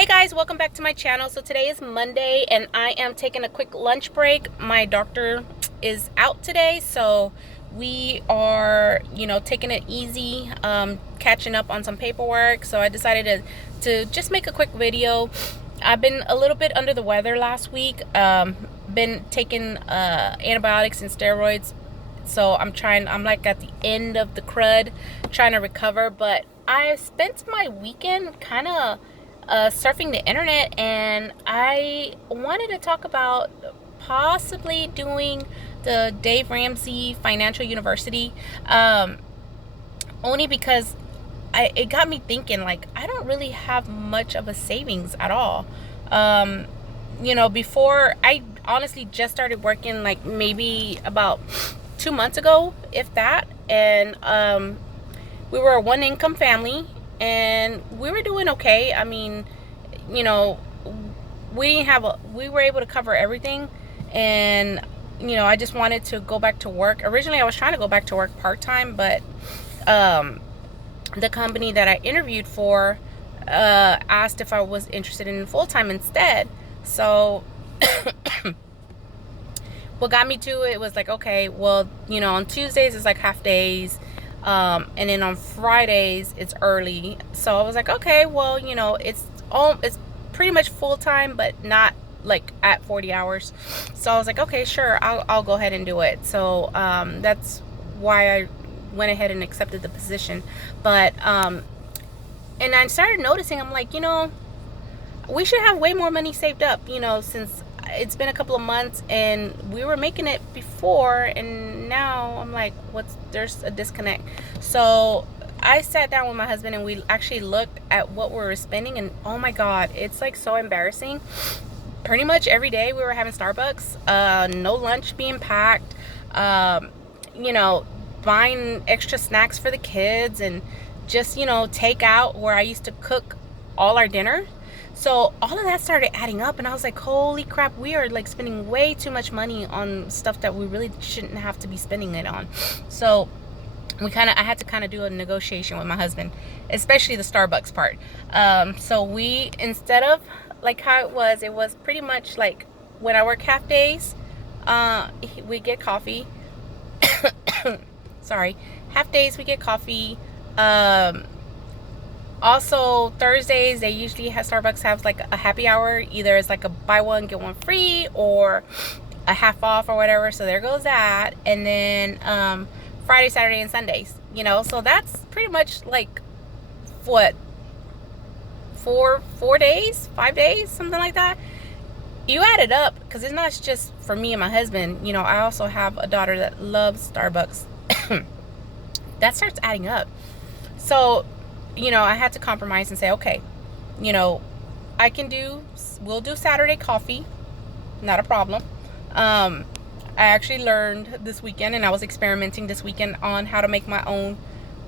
Hey guys, welcome back to my channel. So today is Monday and I am taking a quick lunch break. My doctor is out today, so we are, taking it easy, catching up on some paperwork. So I decided to just make a quick video. I've been a little bit under the weather last week. Been taking antibiotics and steroids. So I'm like at the end of the crud, trying to recover. But I spent my weekend kind of surfing the internet, and I wanted to talk about possibly doing the Dave Ramsey Financial University, only because it got me thinking, like, I don't really have much of a savings at all. Before, I honestly just started working like maybe about 2 months ago, if that, and we were a one income family and we were doing okay. I mean, we were able to cover everything, and I just wanted to go back to work. Originally I was trying to go back to work part-time, but the company that I interviewed for asked if I was interested in full-time instead. So what got me to it was like, okay, well, on Tuesdays it's like half days, and then on Fridays it's early. So I was like, okay, well, it's pretty much full-time, but not like at 40 hours. So I was like, okay, sure, I'll go ahead and do it. So that's why I went ahead and accepted the position. But and I started noticing, I'm like, we should have way more money saved up, since it's been a couple of months and we were making it before, and now I'm like, there's a disconnect. So I sat down with my husband and we actually looked at what we were spending, and oh my god, it's like so embarrassing. Pretty much every day we were having Starbucks, no lunch being packed, buying extra snacks for the kids, and just take out where I used to cook all our dinner. So all of that started adding up, and I was like, holy crap, we are like spending way too much money on stuff that we really shouldn't have to be spending it on. So I had to kind of do a negotiation with my husband, especially the Starbucks part. So instead of like how it was pretty much like when I work half days, we get coffee. Sorry, half days we get coffee. Also Thursdays, they usually Starbucks has like a happy hour. Either it's like a buy one get one free, or a half off or whatever. So there goes that. And then Friday, Saturday, and Sundays. So that's pretty much like what, 4 days, 5 days, something like that. You add it up, because it's not just for me and my husband. I also have a daughter that loves Starbucks. That starts adding up. So I had to compromise and say, okay, we'll do Saturday coffee, not a problem. I actually learned this weekend, and I was experimenting this weekend on how to make my own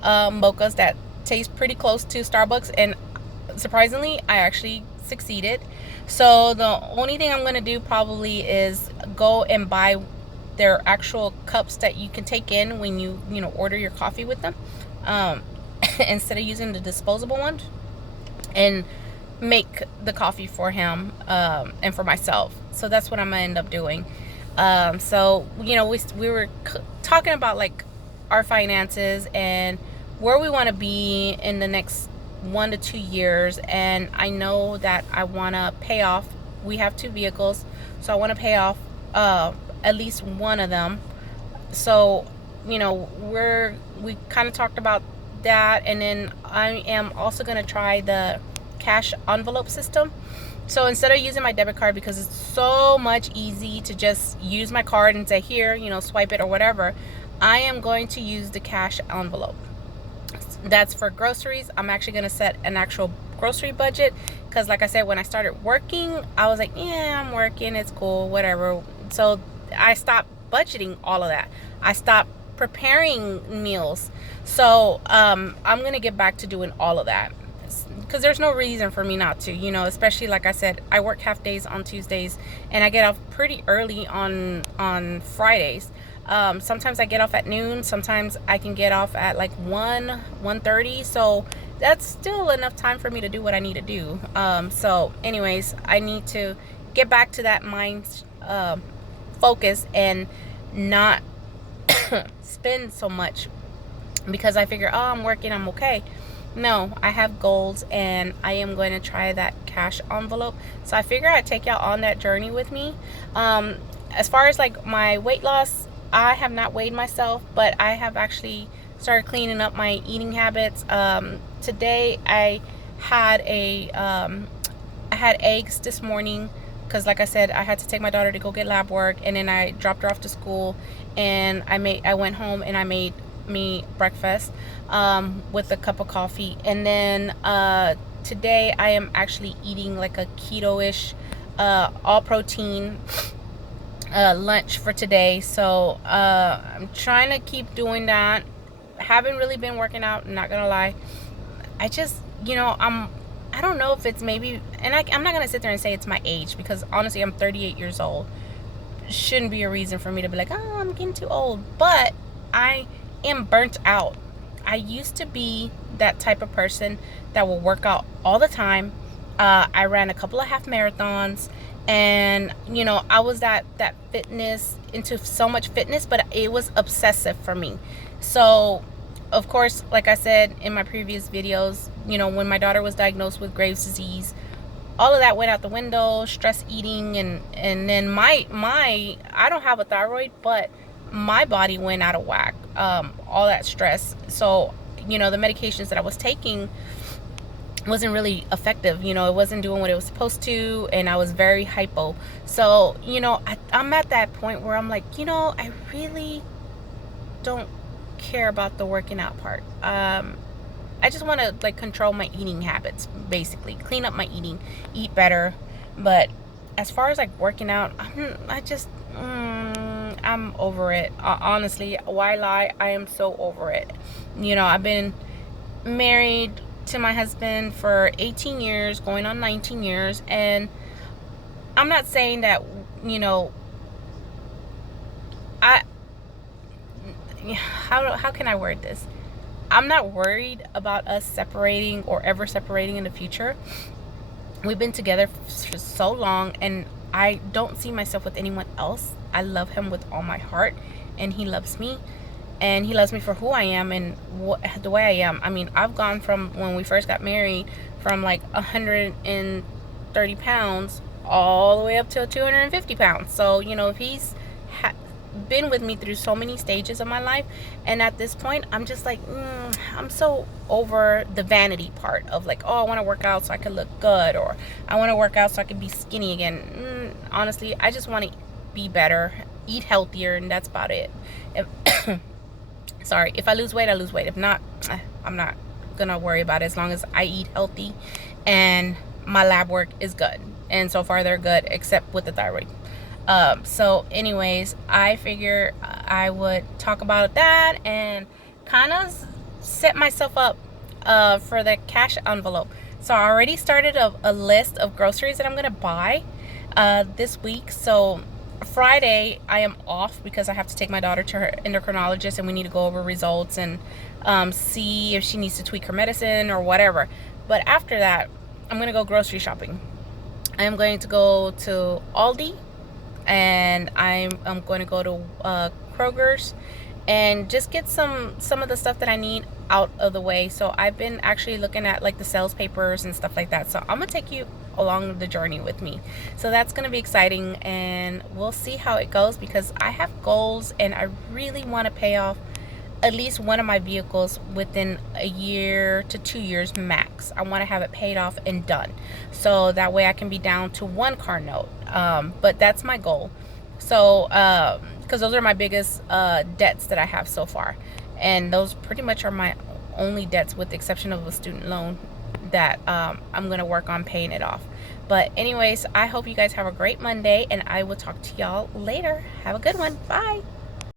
mochas that taste pretty close to Starbucks, and surprisingly I actually succeeded. So the only thing I'm going to do probably is go and buy their actual cups that you can take in when you order your coffee with them, instead of using the disposable ones, and make the coffee for him and for myself. So that's what I'm gonna end up doing. So we were talking about like our finances and where we want to be in the next 1 to 2 years. And I know that I want to pay off, we have 2 vehicles, so I want to pay off at least one of them. So we kind of talked about that. And then I am also going to try the cash envelope system. So instead of using my debit card, because it's so much easy to just use my card and say, here, swipe it or whatever, I am going to use the cash envelope. That's for groceries. I'm actually going to set an actual grocery budget, because like I said, when I started working, I was like, yeah, I'm working, it's cool, whatever. So I stopped budgeting all of that. I stopped preparing meals. So I'm going to get back to doing all of that, because there's no reason for me not to, especially like I said, I work half days on Tuesdays, and I get off pretty early on Fridays. Sometimes I get off at noon, sometimes I can get off at like 1:30. So that's still enough time for me to do what I need to do. So anyways, I need to get back to that mind focus and not spend so much, because I figure, oh, I'm working, I'm okay. No, I have goals, and I am going to try that cash envelope. So I figure I'd take y'all on that journey with me. As far as like my weight loss, I have not weighed myself, but I have actually started cleaning up my eating habits. Today I had I had eggs this morning, because like I said, I had to take my daughter to go get lab work, and then I dropped her off to school, and I went home and I made me breakfast with a cup of coffee. And then today I am actually eating like a keto-ish all protein lunch for today. So I'm trying to keep doing that. Haven't really been working out, not gonna lie. I just, I don't know if it's maybe, and I'm not gonna sit there and say it's my age, because honestly I'm 38 years old. Shouldn't be a reason for me to be like, oh, I'm getting too old. But I am burnt out. I used to be that type of person that will work out all the time. I ran a couple of half marathons, and I was that fitness, into so much fitness, but it was obsessive for me. So of course, like I said in my previous videos, when my daughter was diagnosed with Graves' disease, all of that went out the window. Stress eating, and then my I don't have a thyroid, but my body went out of whack. All that stress. So the medications that I was taking wasn't really effective. It wasn't doing what it was supposed to, and I was very hypo. So I'm at that point where I'm like, I really don't care about the working out part. I just want to like control my eating habits, basically clean up my eating, eat better. But as far as like working out, I'm over it. Honestly, why lie? I am so over it. I've been married to my husband for 18 years, going on 19 years, and I'm not saying that, how can I word this? I'm not worried about us separating or ever separating in the future. We've been together for so long, and I don't see myself with anyone else. I love him with all my heart, and he loves me, and he loves me for who I am and the way I am. I mean, I've gone from when we first got married from like 130 pounds all the way up to 250 pounds. So, if he's been with me through so many stages of my life, and at this point I'm just like, I'm so over the vanity part of like, oh, I want to work out so I can look good, or I want to work out so I can be skinny again. Honestly, I just want to be better, eat healthier, and that's about it. Sorry, if I lose weight, I lose weight. If not, I'm not gonna worry about it, as long as I eat healthy and my lab work is good. And so far they're good, except with the thyroid. So anyways, I figure I would talk about that and kind of set myself up for the cash envelope. So I already started a list of groceries that I'm gonna buy this week. So Friday I am off because I have to take my daughter to her endocrinologist, and we need to go over results and see if she needs to tweak her medicine or whatever. But after that, I'm gonna go grocery shopping. I am going to go to Aldi, and I'm going to go to Kroger's and just get some of the stuff that I need out of the way. So I've been actually looking at like the sales papers and stuff like that. So I'm gonna take you along the journey with me. So that's gonna be exciting, and we'll see how it goes, because I have goals and I really want to pay off at least one of my vehicles within a year to 2 years max. I want to have it paid off and done, so that way I can be down to one car note. But that's my goal. So because those are my biggest debts that I have so far, and those pretty much are my only debts, with the exception of a student loan that I'm gonna work on paying it off. But anyways, I hope you guys have a great Monday, and I will talk to y'all later. Have a good one. Bye.